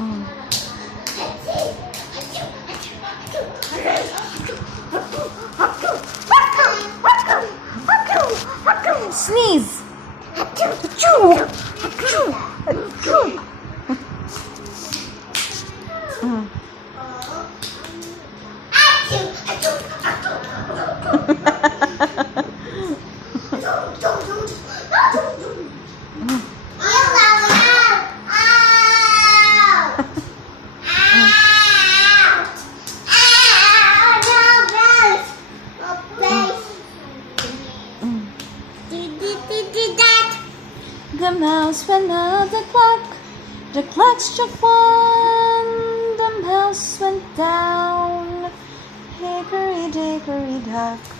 Mm. Sneeze. Achoo. Achoo. Achoo. Mm. The mouse went out the clock. The clock struck one. The mouse went down. Hickory dickory dock.